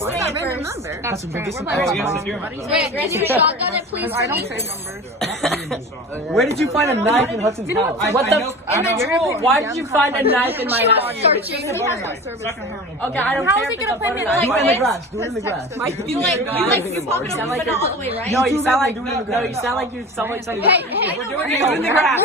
That's Wait, Reggie, shotgun it, please. I don't say numbers. Where did you find a knife in Hudson's house? What the? Why did you find a knife in my house? Searching. Okay, I don't How care. is he if gonna it's a put me photo. Do it in the grass. Do it in the grass. You pop it open, but not all the way, right? No, you sound like something. Hey, We're doing it in the grass. I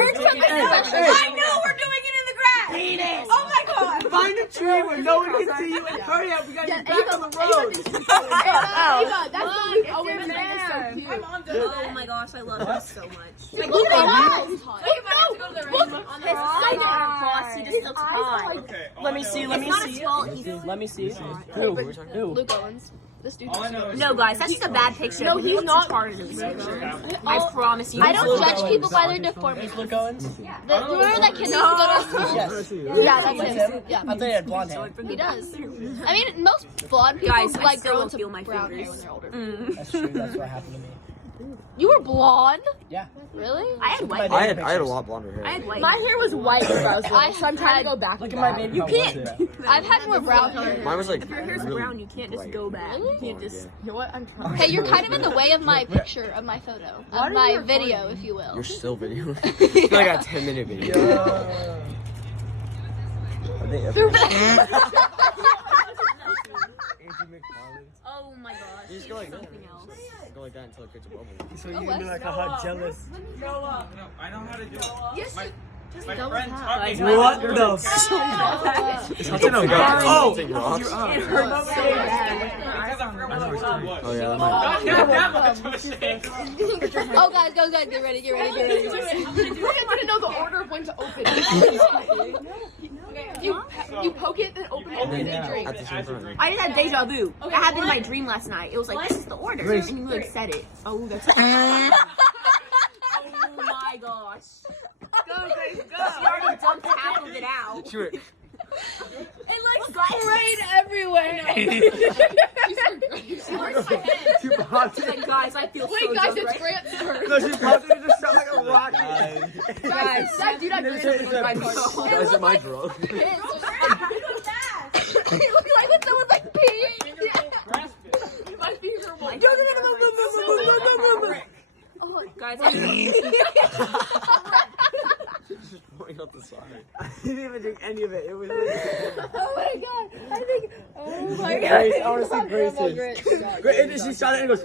know we're doing it in the grass. Oh my god. Find a tree where no one can see you and hurry up. We gotta get back on the road. Ava, that's the Luke Owens thing. It's so cute. Oh my gosh, I love this so much. Look at that. Look, I don't cross, he just looks hot. Let me see. It's not his fault, he's... Let me see. Who? Luke Owens. This dude. No, guys, that's just a bad picture. No, he's not. Part of this picture. I promise you. I don't judge people by their deformity. Luke Owens? Remember that kid that used to go to our school? Yes. Yeah, that's him. Yeah. I thought he had blonde hair. He does. I mean, most blonde people Guys, I like still grow don't into feel my brown hair fingers. when they're older. That's true. That's what happened to me. You were blonde? Yeah. Really? I had white I hair. had a lot blonder hair. I had white My hair was white when I was little, so I'm trying to go back. Look at my baby. You can't. I've had more brown hair. Mine was like If your hair's really brown, you can't just go back. You can't just... You know what? I'm trying. Hey, you're kind of in the way of my picture, of my photo, of my video, if you will. You're still videoing. I feel like a 10-minute video. Are they ever? Oh my gosh. You just go like that. Something else. Go like that until it creates a bubble. So you can do like a hot jealous. I know how to do it. Yes, My friend taught me. What the? It's Hudson O'Gara. Oh! It hurts so bad. Oh yeah, that might. Oh, guys, go, guys, get ready. We're gonna know the order of when to open it. You poke it, then open it, and then drink. At the same time. I just had deja vu. That happened in my dream last night. It was like, this is the order. And you like said it. Oh, that's... Oh my gosh. Go, guys, She already dumped half of it out. Sure. It like sprayed everywhere. Too hot. She's like, guys, I feel so Wait, guys, drunk it's right Grant first. No, she's popped it just sound like a rocket. Guys, that dude I Grant is my card. Guys, am I drunk? He looked like when someone's like peeing. My finger was Guys, Just pouring out the side. I didn't even drink any of it. It was. Oh my god. I think. Oh my god. Grace, I want to see Grace's. She shot it and it goes.